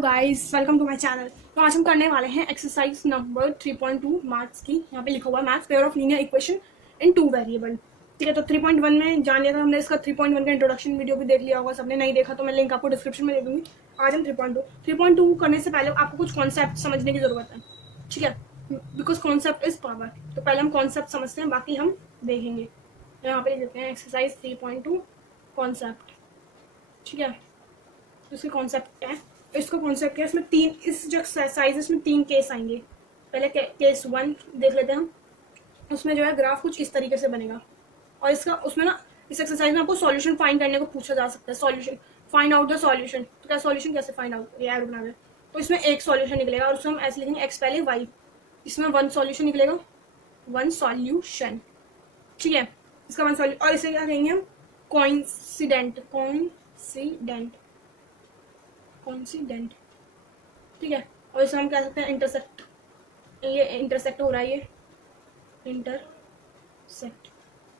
Guys, welcome to my channel. तो आज हम करने वाले हैं एक्सरसाइज नंबर 3.2 मैथ्स की। यहाँ पे लिखा हुआ है maths pair of linear equation in two variable. ठीक है, तो 3.1 में जान लिया था हमने। इसका 3.1 का इंट्रोडक्शन वीडियो भी देख लिया होगा सबने। नहीं देखा तो मैं लिंक आपको डिस्क्रिप्शन में दे दूंगी। आज हम 3.2 करने से पहले आपको कुछ कॉन्सेप्ट समझने की जरूरत है। ठीक है, बिकॉज कॉन्सेप्ट इज पावर। तो पहले हम कॉन्सेप्ट समझते हैं, बाकी हम देखेंगे। यहाँ पे लिख देते हैं एक्सरसाइज 3.2 कॉन्सेप्ट। ठीक है, तो इसके कॉन्सेप्ट है। इसका कॉन्सेप्ट क्या है, इसमें तीन, इस जो एक्सरसाइज है इसमें तीन केस आएंगे। पहले केस 1 देख लेते हैं हम। उसमें जो है ग्राफ कुछ इस तरीके से बनेगा, और इसका उसमें ना इस एक्सरसाइज में आपको सॉल्यूशन फाइंड करने को पूछा जा सकता है। Solution find out the solution. तो क्या सॉल्यूशन कैसे फाइंड आउट, ये एरो बना दे। तो इसमें एक सॉल्यूशन निकलेगा और उसमें हम ऐसे लिखेंगे एक्स पहले वाई। इसमें वन सॉल्यूशन निकलेगा, वन सॉल्यूशन। ठीक है, इसका वन सॉल्यूशन। और इसे क्या कहेंगे हम, कोइंसिडेंट। कोइंसिडेंट। ठीक है, और इसे हम कह सकते हैं इंटरसेक्ट। ये इंटरसेक्ट हो रहा है, ये इंटरसेक्ट।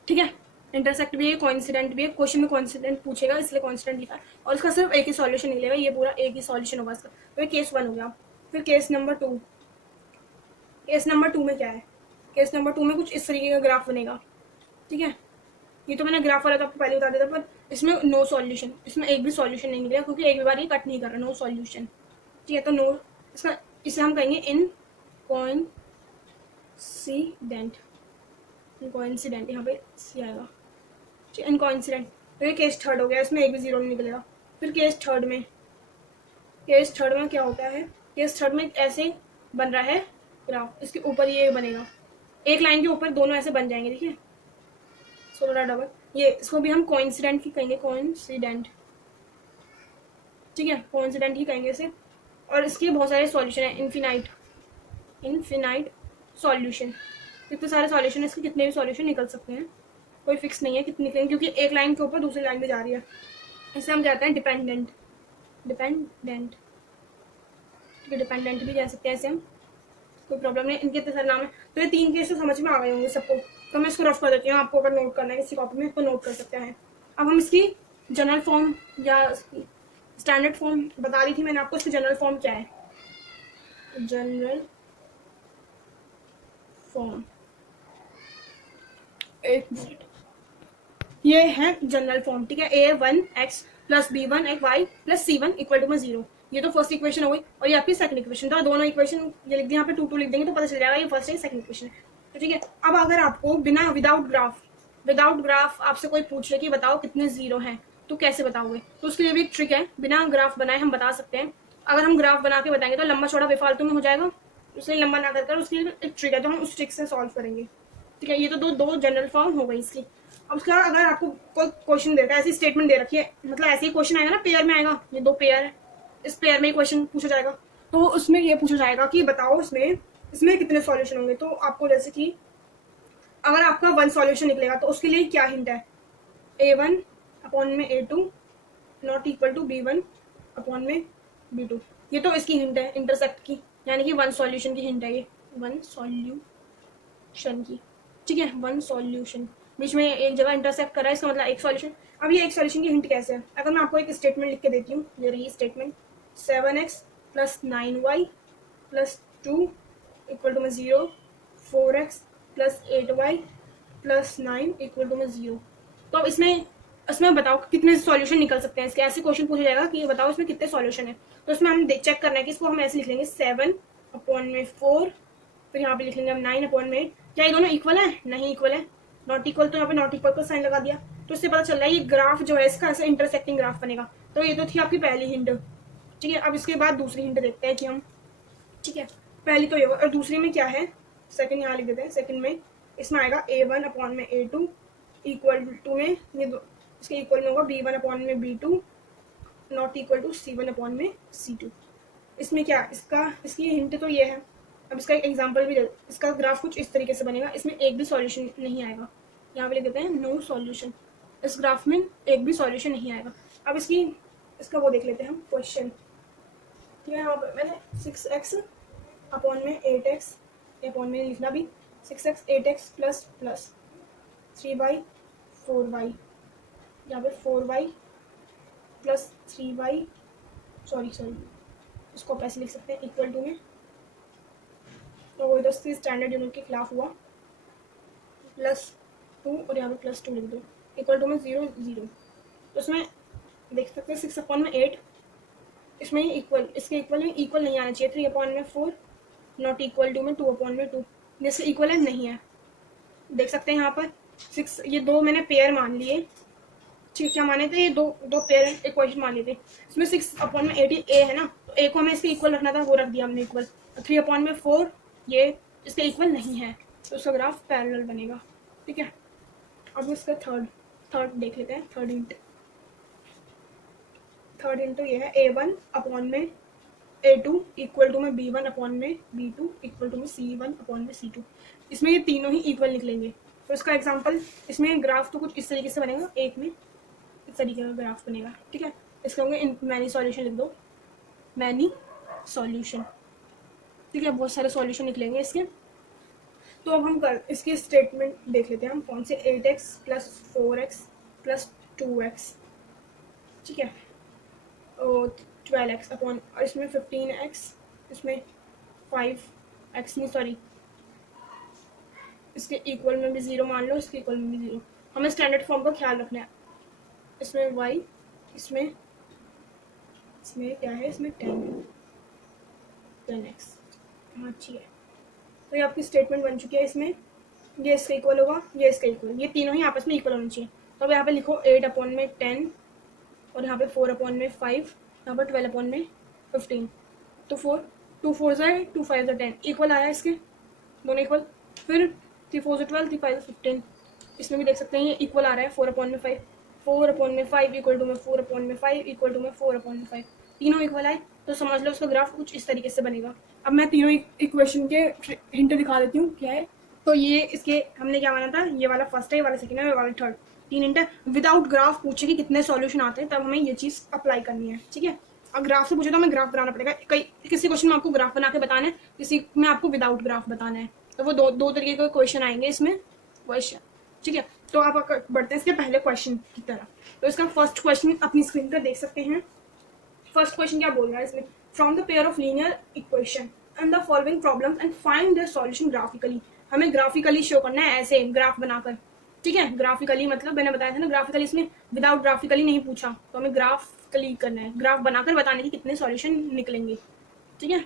ठीक है, इंटरसेक्ट भी है, कोइंसिडेंट भी है। क्वेश्चन में कोइंसिडेंट पूछेगा इसलिए कोइंसिडेंट लिखा है, और इसका सिर्फ एक ही सॉल्यूशन निकलेगा। ये पूरा एक ही सॉल्यूशन होगा इसका। तो ये केस 1 हो गया। फिर केस नंबर 2। केस नंबर 2 में क्या है, केस नंबर 2 में कुछ इस तरीके का ग्राफ बनेगा। ठीक है, ये तो मैंने ग्राफ वाला तो आपको पहले बता देता, पर इसमें नो सॉल्यूशन। इसमें एक भी सॉल्यूशन नहीं निकलेगा क्योंकि एक भी बार ये कट नहीं कर रहा, नो सॉल्यूशन। ठीक है, तो नो इसका, इसे हम कहेंगे इनकोइंसिडेंट। इनकोइंसिडेंट यहाँ पे सी आएगा। इनकोइंसिडेंट। तो ये केस थर्ड हो गया, इसमें एक भी जीरो नहीं निकलेगा। फिर केस थर्ड में क्या होता है, केस थर्ड में ऐसे बन रहा है ग्राफ। इसके ऊपर ये बनेगा, एक लाइन के ऊपर दोनों ऐसे बन जाएंगे। देखिए, सोलर डबल। ये इसको भी हम कोइंसिडेंट ही कहेंगे, कोइंसिडेंट। ठीक है, कोइंसिडेंट ही कहेंगे इसे। और इसके बहुत सारे सॉल्यूशन है, इनफिनाइट सॉल्यूशन। कितने सारे सॉल्यूशन है इसके, कितने भी सॉल्यूशन निकल सकते हैं, कोई फिक्स नहीं है कितने निकलेंगे, क्योंकि एक लाइन के ऊपर दूसरी लाइन में जा रही है। इसे हम कहते हैं डिपेंडेंट। ठीक है, डिपेंडेंट भी कह सकते हैं इसे हम, कोई प्रॉब्लम नहीं। इनके इतने सारे नाम है। तो ये तीन केस तो समझ में आ गए होंगे सबको। तो मैं इसको रफ कर देती हूँ, आपको अगर नोट करना है किसी कॉपी में तो नोट कर सकते हैं। अब हम इसकी जनरल फॉर्म या स्टैंडर्ड फॉर्म बता रही थी मैंने आपको। इसकी जनरल फॉर्म क्या है, जनरल फॉर्म, एक मिनट, ये है जनरल फॉर्म। ठीक है, a1x plus b1y plus c1 equal to में 0। ये तो फर्स्ट इक्वेशन हो गई, और ये आपकी सेकंड इक्वेशन। तो दोनों इक्वेशन ये लिख दी, यहाँ पे 2 2 लिख देंगे तो पता चल जाएगा ये फर्स्ट है सेकंड इक्वेशन है। तो ठीक है, अब अगर आपको बिना विदाउट ग्राफ आपसे कोई पूछ ले कि बताओ कितने जीरो हैं, तो कैसे बताओगे। तो उसके लिए भी एक ट्रिक है, बिना ग्राफ बनाए हम बता सकते हैं। अगर हम ग्राफ बना के बताएंगे तो लंबा चौड़ा बेफालतू में हो जाएगा, उससे लंबा ना कर उसके लिए एक ट्रिक है, तो हम उस ट्रिक से सॉल्व करेंगे। ठीक है, ये तो दो जनरल फॉर्म हो गई इसकी। अब उसके बाद अगर आपको कोई क्वेश्चन देता है, ऐसी स्टेटमेंट दे रखी है, मतलब ऐसे ही क्वेश्चन आएगा ना, पेयर में आएगा, ये दो पेयर है, इस पेयर में ही क्वेश्चन पूछा जाएगा। तो उसमें ये पूछा जाएगा कि बताओ इसमें कितने सॉल्यूशन होंगे। तो आपको जैसे कि अगर आपका वन सॉल्यूशन निकलेगा तो उसके लिए क्या हिंट है, a1 अपॉन में a2 not equal to b1 upon में b2। ये तो इसकी हिंट है इंटरसेक्ट की, यानी कि वन सॉल्यूशन की हिंट है ये, वन सॉल्यूशन की। ठीक है, वन सॉल्यूशन, बीच में एक जगह इंटरसेक्ट कर रहा है, इसका मतलब एक सॉल्यूशन। अब ये एक सॉल्यूशन की हिंट कैसे है, अगर मैं आपको एक स्टेटमेंट लिख के देती हूँ, ये रही statement, 7x plus 9y plus 2 equal to में 0, 4x plus 8y plus 9 equal to में 0। तो अब इसमें बताओ कितने सॉल्यूशन निकल सकते हैं इसके। ऐसे क्वेश्चन पूछा जाएगा कि बताओ इसमें कितने सॉल्यूशन है। तो इसमें हम चेक करना है कि इसको हम ऐसे लिख लेंगे 7 अपॉन में 4, फिर यहाँ पे लिख लेंगे हम 9 अपॉन में 8। क्या ये दोनों इक्वल है, नहीं इक्वल है, नॉट इक्वल। तो यहाँ पे नॉट इक्वल का साइन लगा दिया। तो इससे पता चल रहा है ये ग्राफ जो है इसका ऐसे इंटरसेक्टिंग ग्राफ बनेगा। तो ये तो थी आपकी पहली हिंट। ठीक है, अब इसके बाद दूसरी हिंट देखते हैं कि हम, ठीक है, पहली तो ये होगा, और दूसरी में क्या है, सेकंड यहाँ लिख देते हैं। सेकंड में इसमें आएगा a1 अपॉन में a2 इक्वल टू में ये इसके इक्वल में होगा b1 अपॉन में b2 not equal to c1 upon में c2। इसमें क्या, इसकी हिंट तो ये है। अब इसका एक एग्जांपल भी दे, इसका ग्राफ कुछ इस तरीके से बनेगा, इसमें एक भी सॉल्यूशन नहीं आएगा। यहाँ पे लिख देते हैं नो सॉल्यूशन, इस ग्राफ में एक भी सॉल्यूशन नहीं आएगा। अब इसका वो देख लेते हैं हम क्वेश्चन। ठीक है, यहाँ पर मैंने 6x अपॉन में 8x अपॉन में लिखना भी 6x 8x plus 3y 4y, यहाँ पे 4y प्लस 3y, सॉरी इसको आप ऐसे लिख सकते हैं इक्वल टू में, तो वो इधर से स्टैंडर्ड यूनिट के खिलाफ हुआ, +2 और यहाँ पे +2 लिख दो, इक्वल टू में 0 0। तो इसमें देख सकते हैं 6/8, इसमें इक्वल, इसके इक्वल में इक्वल नहीं आना चाहिए, 3/4 नॉट इक्वल टू में 2/2, जिससे इक्वल है नहीं है। देख सकते हैं यहाँ पर 6, ये दो मैंने पेयर मान लिए, ठीक, क्या माने थे, ये दो पेयर इक्वेशन मान लिए थे। इसमें 6/8 ए है ना, तो ए को हमें इसके इक्वल रखना था, वो रख दिया हमने इक्वल। 3/4 ये इसके इक्वल नहीं है, तो उसका ग्राफ पैरेलल बनेगा, ठीक है। अब इसका थर्ड देख लेते हैं। थर्ड इंटू ये है A1/A2 इक्वल टू में B1/B2 इक्वल टू में C1/C2। इसमें ये तीनों ही इक्वल निकलेंगे। तो इसका एग्जांपल, इसमें ग्राफ तो कुछ इस तरीके से बनेगा, एक में इस तरीके का ग्राफ बनेगा, ठीक है। इसके होंगे मैनी सॉल्यूशन, लिख दो मैनी सॉल्यूशन, ठीक है। बहुत सारे सॉल्यूशन निकलेंगे इसके। तो अब हम इसके स्टेटमेंट देख लेते हैं हम कौन से, 8x + 4x + 2x, ठीक है, और 12x अपॉन, और इसमें 15x, इसमें 5x नहीं सॉरी, इसके इक्वल में भी 0 मान लो, इसके इक्वल में भी 0। हमें स्टैंडर्ड फॉर्म का ख्याल रखना है। इसमें y, इसमें क्या है, इसमें 10x, हाँ अच्छी है। तो ये आपकी स्टेटमेंट बन चुकी है। इसमें ये इसका इक्वल होगा, ये इसका इक्वल, ये तीनों ही आपस में इक्वल होनी चाहिए। तो अब यहाँ पे लिखो 8/10 और यहाँ पे 4/5, यहाँ पर 12/15। तो 2 4 = 2 5 = 10, इक्वल आया इसके, दोनों इक्वल। फिर 3 4 = 12, 3 5 = 15। इसमें भी देख सकते हैं ये इक्वल आ रहा है, 4/5, 4/5 इक्वल टू में 4/5 इक्वल टू में 4/5, तीनों इक्वल आए। तो समझ लो उसका ग्राफ कुछ इस तरीके से बनेगा। अब मैं तीनों इक्वेशन के हिंट दिखा देती हूँ क्या है। तो ये इसके हमने क्या माना था, ये वाला फर्स्ट है, ये वाला सेकंड है, ये वाला थर्ड, 3 हिंट है। विदाउट ग्राफ पूछे कि कितने सॉल्यूशन आते हैं, तब हमें ये चीज़ अप्लाई करनी है, ठीक है। और ग्राफ से पूछे तो हमें ग्राफ बनाना पड़ेगा। किसी क्वेश्चन में आपको ग्राफ बना के बताना है, किसी में आपको विदाउट ग्राफ बताना है। तो वो दो तरीके के क्वेश्चन आएंगे इसमें क्वेश्चन, ठीक है। तो आप बढ़ते हैं इसके पहले क्वेश्चन की तरफ। तो इसका फर्स्ट क्वेश्चन अपनी स्क्रीन पर देख सकते हैं। फर्स्ट क्वेश्चन क्या बोल रहा है इसमें, from the pair of linear equation and the following problems and find the solution graphically. हमें ग्राफिकली शो करना है, ऐसे ग्राफ बनाकर, ठीक है। ग्राफिकली मतलब मैंने बताया था ना, ग्राफिकली, इसमें विदाउट ग्राफिकली नहीं पूछा, तो हमें ग्राफिकली करना है, ग्राफ बनाकर बताने की कितने सॉल्यूशन निकलेंगे, ठीक है।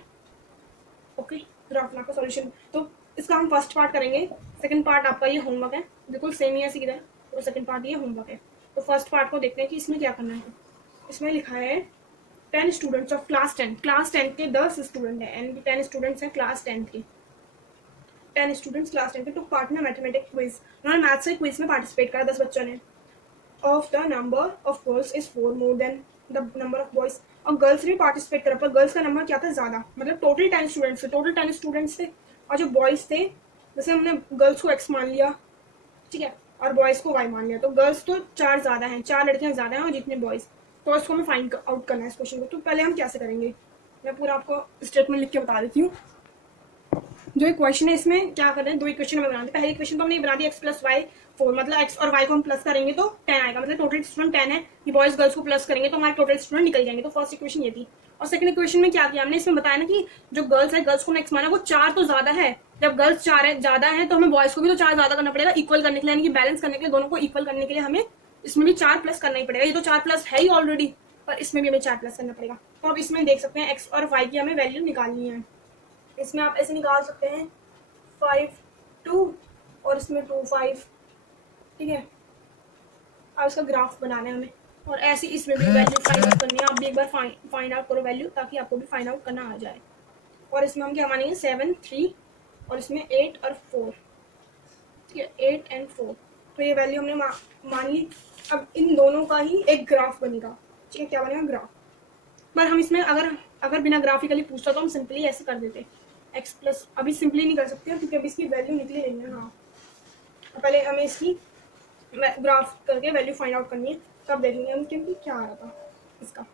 ओके, ग्राफ बनाकर सॉल्यूशन। तो इसका हम फर्स्ट पार्ट करेंगे, सेकंड पार्ट आपका ये होमवर्क है, बिल्कुल सेम ही है सीधा, और सेकंड पार्ट ये होमवर्क है। तो फर्स्ट पार्ट को देखते हैं कि इसमें क्या करना है। इसमें लिखा है 10 स्टूडेंट्स ऑफ क्लास 10, क्लास 10 के 10 स्टूडेंट हैं, एंड 10 स्टूडेंट्स हैं क्लास 10 के, 10 स्टूडेंट्स क्लास 10 के took part in mathematics quiz. उन्होंने मैथ्स के क्विज में पार्टिसिपेट करा, 10 बच्चों ने। Of the number of girls is 4 more than the number of boys. और गर्ल्स ने पार्टिसिपेट करा, पर गर्ल्स का नंबर क्या था, ज़्यादा, मतलब टोटल 10 स्टूडेंट्स थे, और जो बॉयज़ थे, जैसे हमने गर्ल्स को x मान लिया, ठीक है, और बॉयज़ को y मान लिया, तो गर्ल्स तो 4 ज़्यादा हैं, 4 लड़कियाँ ज़्यादा हैं और जितने बॉयज़। तो इसको हमें फाइंड आउट करना है इस क्वेश्चन को। तो पहले हम कैसे करेंगे, मैं पूरा आपको स्टेटमेंट लिख के बता देती हूँ। जो इक्वेशन है इसमें क्या कर रहे हैं, दो इक्वेशन में बनाते हैं। पहले इक्वेशन तो हमने बना दी x + y 4, मतलब x और y को हम प्लस करेंगे तो 10 आएगा, मतलब टोटल स्टूडेंट 10 है। ये बॉयज गर्ल्स को प्लस करेंगे तो हमारे टोटल स्टूडेंट निकल जाएंगे। तो फर्स्ट इक्वेशन ये थी। और सेकंड इक्वेशन में क्या किया हमने, इसमें बताया ना कि जो गर्ल्स है, गर्ल्स को नेक्स्ट माना, वो 4 तो ज्यादा है। जब गर्ल्स 4 है ज्यादा है, तो हमें बॉयज को भी तो 4 ज्यादा करना पड़ेगा, इक्वल करने के लिए, यानी कि बैलेंस करने के लिए, दोनों को इक्वल करने के लिए हमें इसमें भी 4 प्लस करना ही पड़ेगा। ये तो 4 प्लस है ही ऑलरेडी, पर इसमें भी हमें 4 प्लस करना पड़ेगा। तो अब इसमें देख सकते हैं x और y की हमें वैल्यू निकालनी है। इसमें आप ऐसे निकाल सकते हैं 5 2 और इसमें 2 5, ठीक है। अब इसका ग्राफ बनाना है हमें, और ऐसे इसमें भी वैल्यू फाइंड आउट करनी है। आप भी एक बार फाइंड आउट करो वैल्यू, ताकि आपको भी फाइंड आउट करना आ जाए। और इसमें हम क्या मानेंगे, 7 3 और इसमें 8 और 4, ठीक है, 8 और 4। तो ये वैल्यू हमने मान ली। अब इन दोनों का ही एक ग्राफ बनेगा, ठीक है। क्या बनेगा, ग्राफ। पर हम इसमें अगर बिना ग्राफिकली पूछता तो हम सिंपली ऐसे कर देते, x प्लस, अभी सिंपली नहीं कर सकते क्योंकि अभी इसकी वैल्यू निकली नहीं है। हाँ, पहले हमें इसकी ग्राफ करके वैल्यू फाइंड आउट करनी है, तब देखेंगे हम क्योंकि क्या आ रहा था इसका।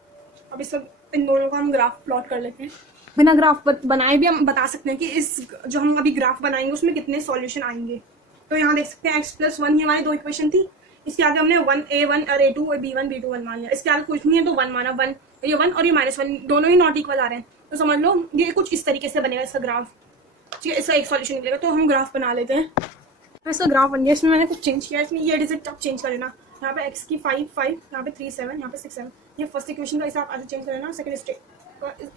अब इस इन दोनों का हम ग्राफ प्लॉट कर लेते हैं। बिना ग्राफ बनाए भी हम बता सकते हैं कि इस जो हम अभी ग्राफ बनाएंगे उसमें कितने सॉल्यूशन आएंगे। तो यहाँ देख सकते हैं x + 1 ही हमारी दो इक्वेशन थी। इसके आगे हमने a1 और a2 और b1 b2 1 मान लिया। इसके आगे कुछ नहीं है तो 1 माना, 1 ये 1 और ये -1 दोनों ही नॉट इक्वल आ रहे हैं। तो समझ लो ये कुछ इस तरीके से बनेगा इसका ग्राफ, ठीक है। इसका एक सॉल्यूशन निकलेगा, तो हम ग्राफ बना लेते हैं। तो इसका ग्राफ बन गया। इसमें मैंने कुछ चेंज किया, इसमें ये डिजिट आप चेंज कर लेना। यहाँ पे x की 5 5, यहाँ पे 3 7, यहाँ पे 6 7। ये फर्स्ट इक्वेशन का हिसाब ऐसे चेंज कर लेना, सेकंड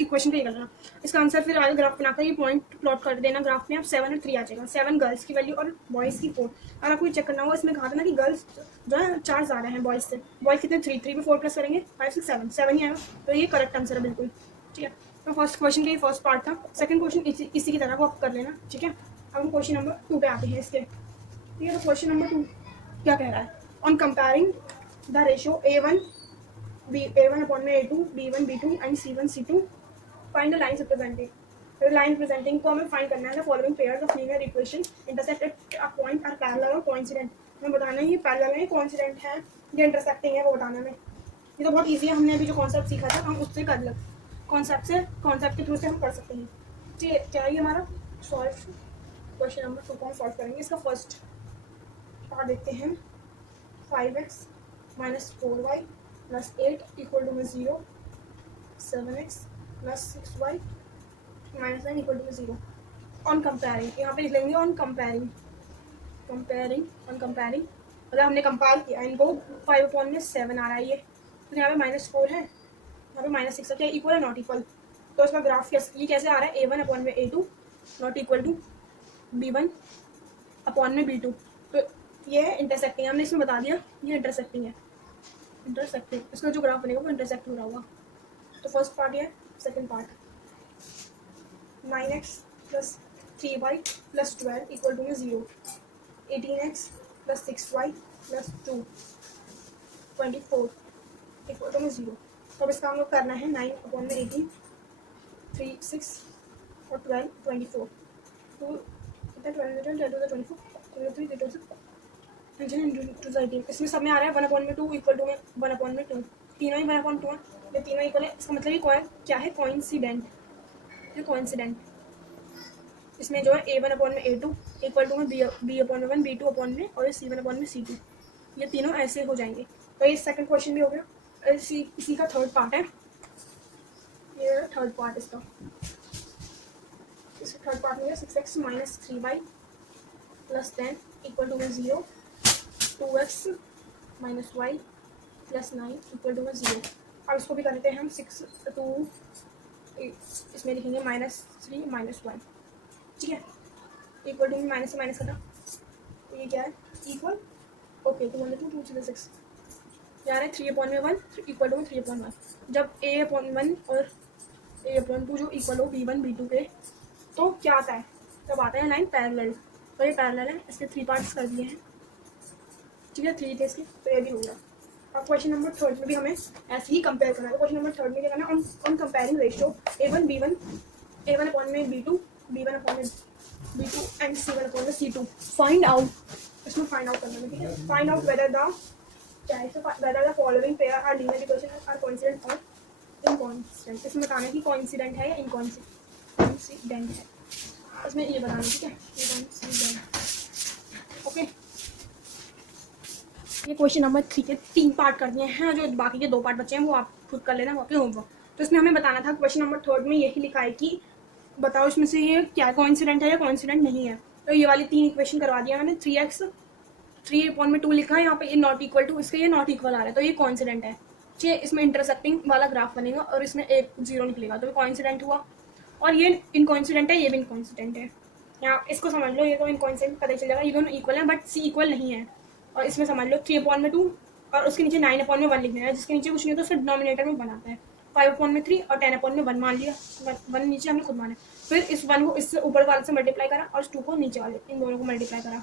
इक्वेशन का ये कर लेना। इसका आंसर फिर आगे ग्राफ बनाकर ये पॉइंट प्लॉट कर देना ग्राफ में। अब 7 और 3 आ जाएगा। 7 गर्ल्स की वैल्यू और बॉयज़ की 4। और आपको चेक करना होगा, इसमें कहा था ना कि गर्ल्स जो है 4 ज़्यादा हैं बॉयज़ से। बॉयज़ कितने 3 3 में 4 प्लस करेंगे 5 6 7 7 ही आएगा। तो ये करेक्ट आंसर है बिल्कुल, ठीक है। तो फर्स्ट क्वेश्चन का ये फर्स्ट पार्ट था। सेकंड क्वेश्चन इसी की तरह को आप कर लेना, ठीक है। अब हम क्वेश्चन नंबर 2 पे आते हैं इसके, ठीक है। तो क्वेश्चन नंबर 2 क्या कह रहा है? On comparing the ratio A1 upon में A2 B1 B2 and C1 C2 find the lines representing. तो लाइन रिप्रेजेंटिंग को हमें फाइंड करना है। The following pairs of linear equation intersect at a point or parallel or coincident. हमें बताना है ये पैरेलल है, कोइंसिडेंट है, ये इंटरसेक्टिंग है, वो बताना है। ये तो बहुत ईजी है, हमने अभी जो कॉन्सेप्ट सीखा था हम उससे कर लग कॉन्सेप्ट के थ्रू से हम कर सकते हैं। ठीक, क्या ये हमारा सॉल्व क्वेश्चन नंबर 2 को हम सॉल्व करेंगे। इसका फर्स्ट पार्ट देखते हैं। 5x minus 4y plus 8 equal to में 0, 7x plus 6y minus 9 equal to में 0। ऑन कंपेयरिंग, यहाँ पे लिख लेंगे ऑन कंपेयरिंग मतलब हमने कंपेयर किया इनको। 5/7 आ रहा है ये, तो यहाँ पे -4 है, यहाँ पे -6 है। क्या इक्वल है? Not equal. तो इसका ग्राफ ये कैसे आ रहा है? A1 अपॉन में A2 not equal to B1 upon में B2। तो ये इंटरसेक्टिंग है, हमने इसमें बता दिया ये इंटरसेक्टिंग है। इसका जो ग्राफ बनेगा वो इंटरसेक्ट हो रहा होगा। तो फर्स्ट पार्ट ये, second part 9x plus 3y plus 12 equal to में 0, 18x plus 6y plus 2 24 equal to में 0। तो अब इसका हम लोग करना है 9 अपॉन में 18 3 6 और 12 24 तो इसमें सब में आ रहा है 1/2 इक्वल टू में 1/2, तीनों ही 1/2 है। ये तीनों इक्वल है, इसका मतलब ये क्या है? कोइंसिडेंट। ये कोइंसिडेंट इसमें जो है A1 अपॉन में A2 इक्वल टू में B अपॉन में 1 B2 अपॉन में और C1 अपॉन में C2, ये तीनों ऐसे हो जाएंगे। तो ये सेकंड क्वेश्चन भी हो गया। इसी का थर्ड पार्ट है, ये थर्ड पार्ट इसका थर्ड पार्ट में 6x minus 3y plus 10 equal to में 0, 2x minus y plus 9 equal to में 0। अब इसको भी कर लेते हैं हम 6 2 इसमें लिखेंगे -3 -1, ठीक है। इक्वल टू में माइनस से माइनस करना, तो ये क्या है? Equal, okay. तो 1 2 2 6 यार है 3/1 इक्वल टू में 3/1। जब A/1 और A/2 जो इक्वल हो B1 B2 के, तो क्या आता है? तब आता है लाइन पैरेलल। तो ये पैरेलल है, इसके 3 पार्ट्स कर दिए हैं, ठीक है। 3 थे इसके, तो ये भी हो गया। अब क्वेश्चन नंबर 3 में भी हमें ऐसे ही कंपेयर करना है। क्वेश्चन नंबर 3 में क्या करना है? On comparing ratio A1 upon में B2 B1 अपॉन में B2 एंड C1 अपॉन में C2 फाइंड आउट। इसमें फाइंड आउट करना है, ठीक है। Find out whether the following pair are linear equation are coincident or incoincident. इसमें बताना है कि कोइंसिडेंट है या इनकोइंसिडेंट है, इसमें ये बताना है, ठीक है। इनकोइंसिडेंट, ओके। ये क्वेश्चन नंबर 3 के 3 पार्ट कर दिए हैं, जो बाकी के 2 पार्ट बचे हैं वो आप खुद कर लेना, आपके होमवर्क। तो इसमें हमें बताना था क्वेश्चन नंबर 3 में यही लिखा है कि बताओ इसमें से ये क्या कोइंसिडेंट है या कोइंसिडेंट नहीं है। तो ये वाली 3 इक्वेशन करवा दिया मैंने। 3x 3/2 लिखा है, यहाँ पे ये नॉट इक्वल टू, इसके ये नॉट इक्वल आ रहा है, तो ये कोइंसिडेंट है, ठीक है। इसमें इंटरसेक्टिंग वाला ग्राफ बनेगा और इसमें 1 0 निकलेगा, तो ये कोइंसिडेंट हुआ। और ये इनकोइंसिडेंट है, ये भी इनकोइंसिडेंट है। यहाँ इसको समझ लो, ये तो इनकोइंसिडेंट पता चल जाएगा। ये दोनों इक्वल है बट C इक्वल नहीं है। और इसमें समझ लो 3/2 और उसके नीचे 9/1 लिखना है, जिसके नीचे कुछ नहीं होता उसका डिनोमिनेटर में बनाता है। 5/3 और 10/1 मान लिया, 1 नीचे हमने खुद माना। फिर इस 1 को इससे ऊपर वाले से मल्टीप्लाई करा और इस 2 को नीचे वाले, इन दोनों को मल्टीप्लाई करा।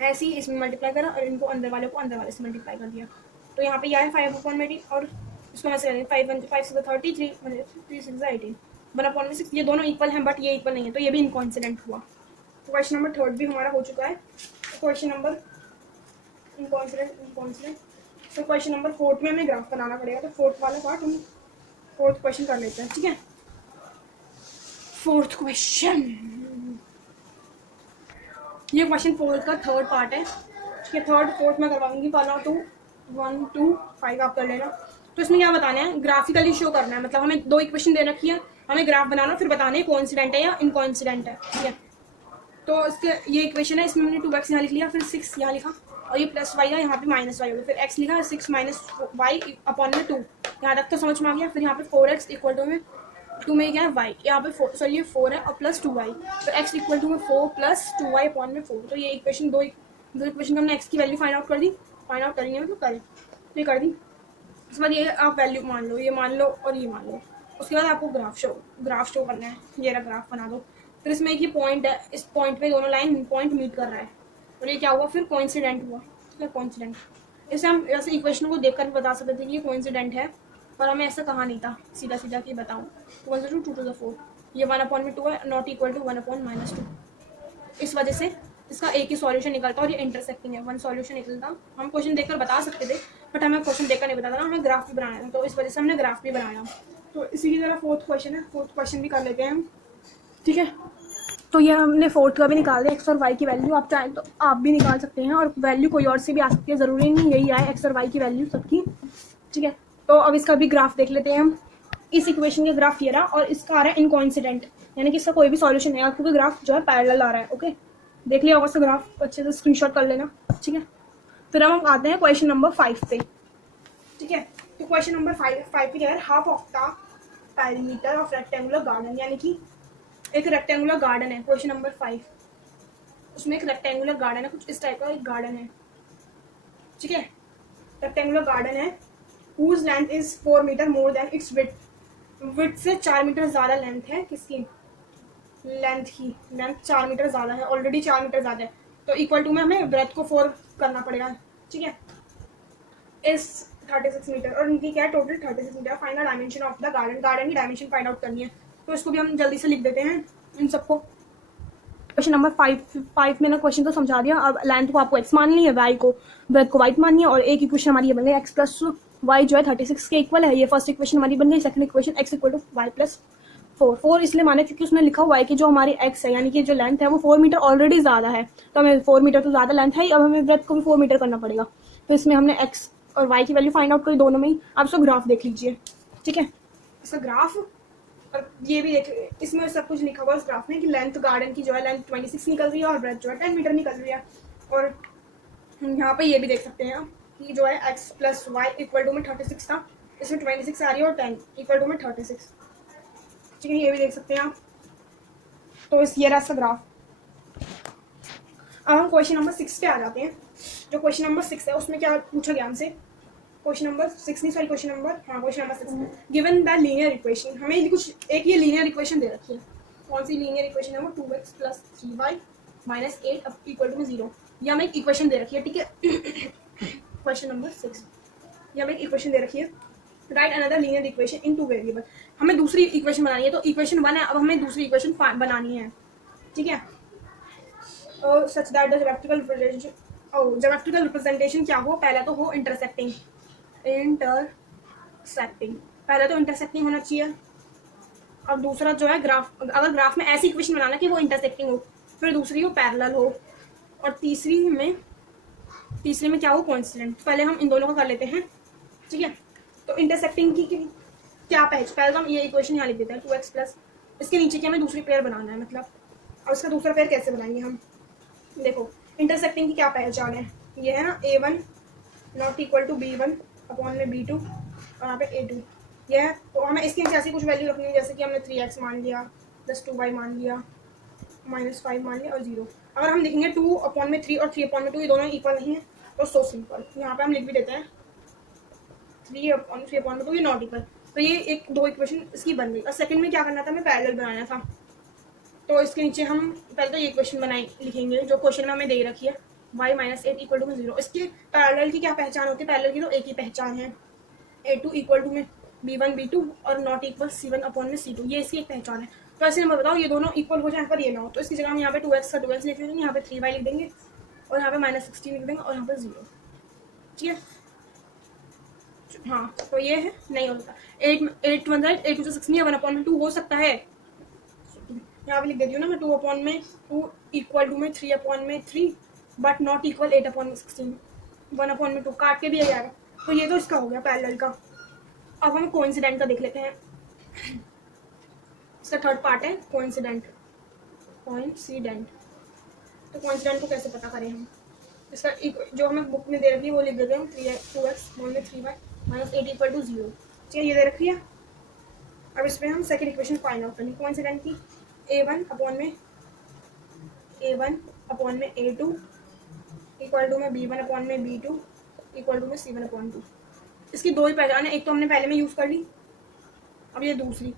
ऐसे ही इसमें मल्टीप्लाई करा और इनको अंदर वाले को अंदर वाले से मल्टीप्लाई कर दिया। तो यहाँ पे यह है 5/3 और इसको मैं से 5 6 33 3 6 18 1/6। ये दोनों इक्वल हैं बट ये इक्वल नहीं है, तो ये भी इनकोइंसिडेंट हुआ। तो क्वेश्चन नंबर 3 भी हमारा हो चुका है। क्वेश्चन नंबर इनकोइंसिडेंट। तो क्वेश्चन नंबर 4 में हमें ग्राफ बनाना पड़ेगा, तो 4th वाला पार्ट हम 4th क्वेश्चन कर लेते हैं, ठीक है। 4th क्वेश्चन, ये क्वेश्चन 4 का 3rd पार्ट है, ठीक है। 3rd 4th में करवाऊंगी, 1 2 5 आप कर लेना। तो इसमें क्या बताना है? ग्राफिकली शो करना है, मतलब हमें 2 इक्वेशन दे रखी है, हमें ग्राफ बनाना फिर बताना है कोइंसिडेंट है या इनकोइंसिडेंट है, ठीक है। तो इसके ये इक्वेशन है, इसमें हमने 2x यहाँ लिख लिया, फिर 6 यहाँ लिखा, और ये प्लस वाई है, यहाँ पे माइनस वाई हो गया, फिर x लिखा, 6 माइनस वाई अपॉन में 2, यहाँ तक तो समझ में आ गया। फिर यहाँ पे 4x इक्वल टू में 2 में क्या है y, यहाँ पे 4, सॉरी ये 4 है और प्लस 2y, तो x इक्वल टू में 4 प्लस 2y अपॉन में 4। तो ये इक्वेशन दो इक्वेशन का हमने x की वैल्यू फाइंड आउट कर दी, फाइंड आउट करेंगे मतलब करें, ये कर दी। उसके बाद ये आप वैल्यू मान लो, ये मान लो और ये मान लो। उसके बाद आपको ग्राफ शो करना है, ये रहा ग्राफ बना दो। फिर इसमें एक ये पॉइंट है, इस पॉइंट पे दोनों लाइन पॉइंट मीट कर रहा है, और ये क्या हुआ फिर कोइंसिडेंट हुआ, ठीक है कोइंसिडेंट। इससे हम ऐसे इक्वेशन को देखकर बता सकते थे कि ये कोइंसिडेंट है, पर हमें ऐसा कहा नहीं था सीधा सीधा कि बताऊँ 1 2 to the 4, ये 1/2 है, नॉट इक्वल टू 1/-2। इस वजह से इसका एक ही सॉल्यूशन निकलता और ये इंटरसेक्टिंग है, वन सॉल्यूशन निकलता। हम क्वेश्चन देखकर बता सकते थे, बट हमें क्वेश्चन देखकर नहीं बताता ना, हमें ग्राफ भी बनाना था, तो इस वजह से हमने ग्राफ भी बनाया। तो इसी की तरह फोर्थ क्वेश्चन है, फोर्थ क्वेश्चन भी कर लेते हैं हम, ठीक है। तो ये हमने फोर्थ का भी निकाल दिया, एक्स और वाई की वैल्यू, आप चाहें तो आप भी निकाल सकते हैं, और वैल्यू कोई और से भी आ सकती है, ज़रूरी नहीं यही आए एक्स और वाई की वैल्यू सबकी, ठीक है। तो अब इसका भी ग्राफ देख लेते हैं हम। इस इक्वेशन का ग्राफ ये रहा, और इसका आ रहा है इनकोइंसिडेंट, यानी कि इसका कोई भी सॉल्यूशन नहीं है, क्योंकि ग्राफ जो है पैरेलल आ रहा है, ओके। देख लिया होगा इसका ग्राफ, अच्छे से स्क्रीनशॉट कर लेना, ठीक है। फिर हम आते हैं क्वेश्चन नंबर 5 पे, ठीक है। तो क्वेश्चन नंबर 5 पे क्या है, half of the perimeter of rectangular garden, यानी कि एक रेक्टेंगुलर गार्डन है, क्वेश्चन नंबर 5, उसमें एक रेक्टेंगुलर गार्डन है, कुछ इस टाइप का एक गार्डन है, ठीक है। रेक्टेंगुलर गार्डन है, whose length is 4 metre more than its width से 4 मीटर ज्यादा लेंथ है, किसकी लेंथ की, लेंथ 4 मीटर ज्यादा है, ऑलरेडी 4 मीटर ज्यादा है, तो इक्वल टू में हमें ब्रेथ को 4 करना पड़ेगा, ठीक है। इस 36 मीटर, और इनकी क्या है total 36 metre. Find the dimension of the garden, garden की डायमेंशन फाइंड आउट करनी है, तो इसको भी हम जल्दी से लिख देते हैं इन सबको। क्वेश्चन नंबर 5 में ना क्वेश्चन तो समझा दिया, अब लेंथ को आपको x माननी है, y को ब्रेथ को y माननी है, और एक इक्वेशन हमारी ये बन गई x प्लस y जो है 36 के इक्वल है, ये फर्स्ट इक्वेशन हमारी बन गई। Second equation x equal to y plus 4 इसलिए माने क्योंकि उसमें लिखा हुआ है कि जो हमारी x है, यानी कि जो लेंथ है वो 4 मीटर ऑलरेडी ज्यादा है, तो हमें 4 मीटर तो ज्यादा लेंथ है, अब हमें ब्रेथ को भी 4 मीटर करना पड़ेगा। तो इसमें हमने x और y की वैल्यू फाइंड आउट करी दोनों में ही। आप इसका ग्राफ देख लीजिए, ठीक है, इसका ग्राफ, और ये भी देख, इसमें सब कुछ लिखा हुआ इस ग्राफ में कि लेंथ गार्डन की जो है लेंथ 26 निकल रही है, और ब्रेथ जो है 10 मीटर निकल रही है। और यहाँ पे ये भी देख सकते हैं कि जो है x plus y equal to में 36 था, इसमें 26 आ रही है, और 10 इक्वल टू में 36, ठीक है, ये भी देख सकते हैं आप। तो इस ये रहा इसका ग्राफ। अब हम क्वेश्चन नंबर 6 पे आ जाते हैं। जो क्वेश्चन नंबर 6 है उसमें क्या पूछा गया हमसे, क्वेश्चन नंबर 6 नहीं, sorry question number 6, given the linear equation, हमें कुछ एक ये लीनियर इक्वेशन दे रखी है। कौन सी लीनियर इक्वेशन है वो, 2x plus 3y minus 8 equal to 0, ये हमें एक इक्वेशन दे रखी है, ठीक है। क्वेश्चन नंबर 6, ये हमें एक इक्वेशन दे रखी है। Right another linear equation in 2 variable, हमें दूसरी इक्वेशन बनानी है, तो इक्वेशन 1 है, अब हमें दूसरी इक्वेशन बनानी है, ठीक है। Such that the geometrical representation क्या हो, पहला तो हो इंटरसेक्टिंग, पहले तो इंटरसेक्टिंग होना चाहिए। और दूसरा जो है ग्राफ, अगर ग्राफ में ऐसी इक्वेशन बनाना कि वो इंटरसेक्टिंग हो, फिर दूसरी हो पैरेलल हो, और तीसरी में क्या हो कोइंसिडेंट। पहले हम इन दोनों को कर लेते हैं, ठीक है। तो इंटरसेक्टिंग की क्या पहले तो हम ये इक्वेशन यहाँ लिख देते हैं 2x प्लस, इसके नीचे की हमें दूसरी पेयर बनाना है, मतलब और उसका दूसरा पेयर कैसे बनाएंगे हम, देखो इंटरसेक्टिंग की क्या पहचान है, ये है ना a1 not equal to b1 upon में b2, और यहाँ पे a2, ये है। तो हमें इसके नीचे ऐसी कुछ वैल्यू रखनी है, जैसे कि हमने 3x मान लिया, प्लस 2y मान लिया, -5 मान लिया, और 0। अगर हम लिखेंगे 2 अपॉन में 3 और 3 अपॉन में 2, ये दोनों इक्वल नहीं है, तो सो सिंपल, यहाँ पे हम लिख भी देते हैं 3 अपॉन में 2, ये नॉट इक्वल। तो ये एक दो इक्वेशन इसकी बन गई। और सेकंड में क्या करना था, हमें पैरेलल बनाना था, तो इसके नीचे हम पहले तो ये इक्वेशन लिखेंगे जो क्वेश्चन में हमें दे रखी है, y माइनस 8 इक्वल टू में 0। इसकी पैरेलल की क्या पहचान होती है, पैरेलल की तो एक ही पहचान है, a2 इक्वल टू में b1 b2 और नॉट इक्वल c1 अपॉन में c2, ये इसकी एक पहचान है। तो ऐसे नंबर बताओ ये दोनों इक्वल हो जाए पर ये ना हो, तो इसकी जगह हम यहाँ पे 2x का 2x लिख देंगे, यहाँ पे 3y लिख देंगे, और यहाँ पे -16 लिख देंगे, और यहाँ पे 0, ठीक है। हाँ तो ये है, नहीं होता 8 1 8 2 16 1 अपॉन में 2 हो सकता है, यहाँ पे लिख देती हूँ ना मैं 2 अपॉन में 2 इक्वल टू में 3 अपॉन में 3 बट नॉट इक्वल 8 अपॉन में 16, 1 अपॉन में 2 काट के भी आ जाएगा। तो ये तो इसका हो गया पैरेलल का। अब हम कोइंसिडेंट का देख लेते हैं। इसका थर्ड पार्ट है कोइंसिडेंट। तो कोइंसिडेंट को कैसे पता करें हम? इसका जो हमें बुक में दे रखी है वो लिख देते हैं हम 2x में 3y माइनस 8 इक्वल टू 0। ठीक है, ये दे रखी है। अब इसमें हम सेकंड इक्वेशन फाइंड आउट करेंगे कोइंसिडेंट की। a1 अपॉन में a2 इक्वल टू में b1 अपॉन में b2 इक्वल टू में c1 अपॉन 2। इसकी दो ही पहचान है, एक तो हमने पहले में यूज़ कर ली, अब ये दूसरी।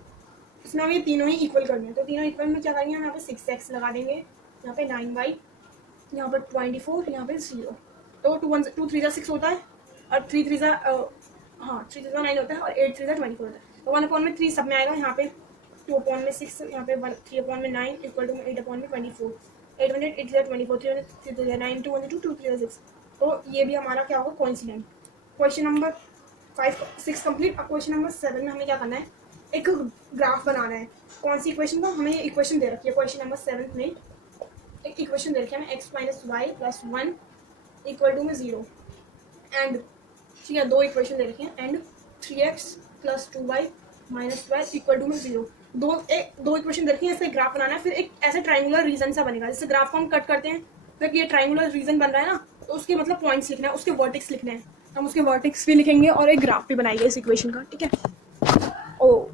इसमें हम ये तीनों ही इक्वल करने हैं। तो तीनों इक्वल में क्या करेंगे हम? यहाँ पे 6x लगा देंगे, यहाँ पे 9y, यहाँ पर 24, यहाँ पे 0। तो 2 3 6 होता है और 3 3 9 होता है और 8 3 24 होता है। तो 1 अपॉन में 3 सब में आएगा, यहाँ पे 2 अपॉन में 6, यहाँ पे 3 अपॉन में 9 इक्वल टू 8 अपॉन में 24। 8 1 8 3 24, 3 3 9 2 1 2 2 3 6। तो ये भी हमारा क्या होगा? कोइंसिडेंट। Question number 6 complete. अब क्वेश्चन नंबर 7 में हमें क्या करना है? एक ग्राफ बनाना है। कौन सी इक्वेशन का? हमें ये इक्वेशन दे रखी है क्वेश्चन नंबर 7 में। एक इक्वेशन दे रखी है हमें x minus y plus 1 equal to में 0 एंड, ठीक है, दो इक्वेशन दे रखी है and 3x plus 2y minus 12 equal to में 0। दो इक्वेशन दे रखी है, इसका ग्राफ बनाना है। फिर एक ऐसे ट्राइंगुलर रीजन सा बनेगा, जिससे ग्राफ को हम कट करते हैं। फिर ये ट्राइंगुलर रीजन बन रहा है ना, तो उसके मतलब पॉइंट्स लिखना है, उसके वर्टेक्स लिखने हैं। हम उसके वर्टेक्स भी लिखेंगे और एक ग्राफ भी बनाएंगे इस इक्वेशन का। ठीक है, ओ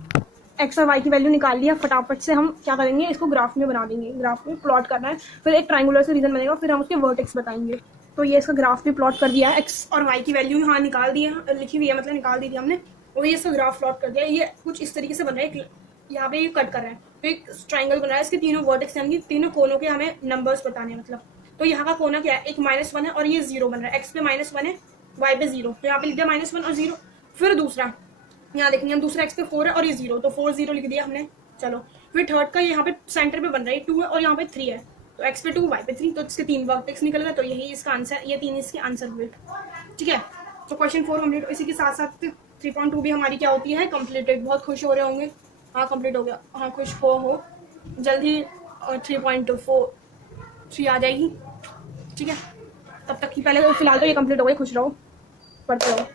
एक्स और वाई की वैल्यू निकाल लिया, फटाफट से हम क्या करेंगे? इसको ग्राफ में बना देंगे। ग्राफ में प्लॉट करना है, फिर एक ट्राइंगुलर से रीजन बनेगा, फिर हम उसके वर्टेक्स बताएंगे। तो ये इसका ग्राफ भी प्लॉट कर दिया है। एक्स और वाई की वैल्यू यहाँ निकाल दी है, लिखी हुई है, मतलब निकाल दी थी हमने, और ये इसका ग्राफ प्लॉट कर दिया। ये कुछ इस तरीके से बन रहा है, यहाँ पे ये कट कर रहा है, तो एक ट्राइंगल बन रहा है। इसके तीनों वर्टेक्स यानी तीनों कोनों के हमें नंबर्स बताने हैं। मतलब तो यहाँ का कोना क्या है? एक -1 है और ये 0 बन रहा है। एक्स पे -1 है, वाई पे 0, तो यहाँ पे लिख दिया -1 और 0। फिर दूसरा यहाँ देखेंगे हम, दूसरा एक्स पे 4 है और ये 0, तो 4 0 लिख दिया हमने। चलो, फिर थर्ड का यहाँ पे सेंटर पे बन रहा है 2 है और यहाँ पे 3 है, तो एक्स पे 2 वाई पे 3, तो इसके 3 वर्टेक्स निकल गए। तो यही इसका आंसर, ये 3 इसके आंसर हुए। ठीक है, तो क्वेश्चन 4 कंप्लीट। इसी के साथ साथ 3.2 भी हमारी क्या होती है? कंप्लीटेड। बहुत खुश हो रहे होंगे। हाँ, कंप्लीट हो गया। हाँ, खुश हो जल्द ही 3.43 आ जाएगी। ठीक है, तब तक की पहले फिलहाल तो ये कंप्लीट हो गई। खुश रहो, पढ़ते रहो।